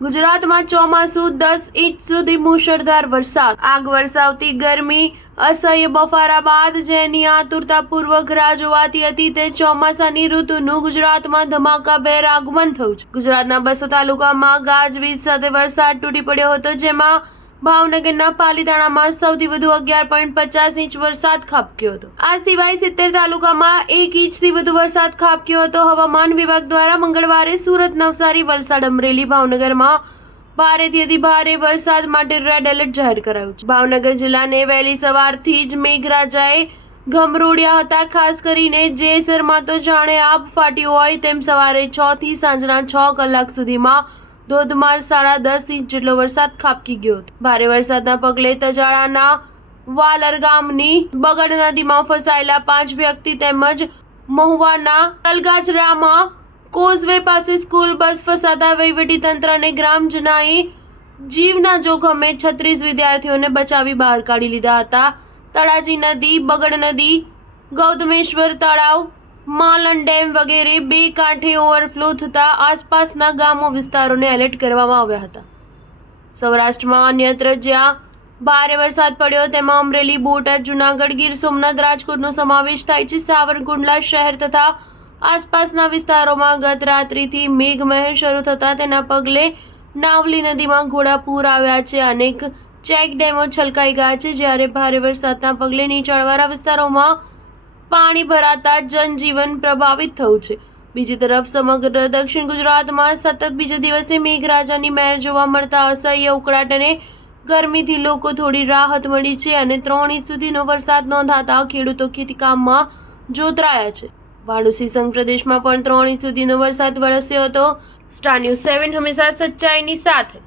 ગુજરાતમાં ચોમાસું 10 ઇંચ સુધી મુશળધાર વરસાદ. આગ વરસાવતી ગરમી, અસહ્ય બફારા બાદ જેની આતુરતાપૂર્વક રાહ જોવાતી હતી તે ચોમાસાની ઋતુનું ગુજરાતમાં ધમાકાભેર આગમન થયું છે. ગુજરાતના 200 તાલુકામાં ગાજવીજ સાથે વરસાદ તૂટી પડ્યો હતો, જેમાં ભાવનગરના પાલીતાણામાં સૌથી વધુ 11.50 ઇંચ વરસાદ ખાબક્યો હતો. આ સિવાય 70 તાલુકામાં 1 ઇંચથી વધુ વરસાદ ખાબક્યો હતો. હવામાન વિભાગ દ્વારા મંગળવારે સુરત, નવસારી, વલસાડ, અમરેલી, ભાવનગરમાં ભારેથી અતિ ભારે વરસાદ માટે રેડ એલર્ટ જાહેર કરાયું છે. ભાવનગર જિલ્લાને વહેલી સવારથી જ મેઘરાજાએ ગમરોડ્યા હતા. ખાસ કરીને જેસરમાં તો જાણે આબ ફાટ્યું હોય તેમ સવારે 6 થી સાંજના 6 કલાક સુધીમાં ધોધમાર 10.5 ઇંચ જેટલો વરસાદ ખાબકી ગયો હતો. ભારે વરસાદના પગલે તજાળાના વાલર ગામની બગડ નદીમાં ફસાયેલા 5 વ્યક્તિ તેમજ મહુવાના તલગાજરામાં કોઝવે પાસે સ્કૂલ બસ ફસાતા વહીવટીતંત્ર અને ગ્રામજનોએ જીવના જોખમે 36 વિદ્યાર્થીઓને બચાવી બહાર કાઢી લીધા હતા. તળાજી નદી, બગડ નદી, ગૌતમેશ્વર તળાવ, માલણ ડેમ વગેરે 2 કાંઠે ઓવરફ્લો થતા આસપાસના ગામો વિસ્તારોને એલર્ટ કરવામાં આવ્યા હતા. સૌરાષ્ટ્રમાં અન્યત્ર જ્યાં ભારે વરસાદ પડ્યો તેમાં અમરેલી, બોટાદ, જૂનાગઢ, ગીર સોમનાથ, રાજકોટનો સમાવેશ થાય છે. સાવરકુંડલા શહેર તથા આસપાસના વિસ્તારોમાં ગત રાત્રિથી મેઘમહેર શરૂ થતા તેના પગલે નાવલી નદીમાં ઘોડાપૂર આવ્યા છે. અનેક ચેક ડેમો છલકાઈ ગયા છે, જ્યારે ભારે વરસાદના પગલે નીચાણવાળા વિસ્તારોમાં પાણી ભરાતા જનજીવન પ્રભાવિત થયું છે. બીજી તરફ સમગ્ર દક્ષિણ ગુજરાતમાં સતત બીજા દિવસે મેઘરાજાની મહેર જોવા મળતા અસહ્ય ઉકળાટ અને ગરમીથી લોકો થોડી રાહત મળી છે અને 3 ઇંચ સુધીનો વરસાદ નોંધાતા ખેડૂતો ખેતીકામમાં જોતરાયા છે. વાડોશી સંઘ પ્રદેશમાં પણ 3 ઇંચ સુધીનો વરસાદ વરસ્યો હતો. સ્ટાર ન્યૂઝ 7 હંમેશા સચ્ચાઈની સાથે.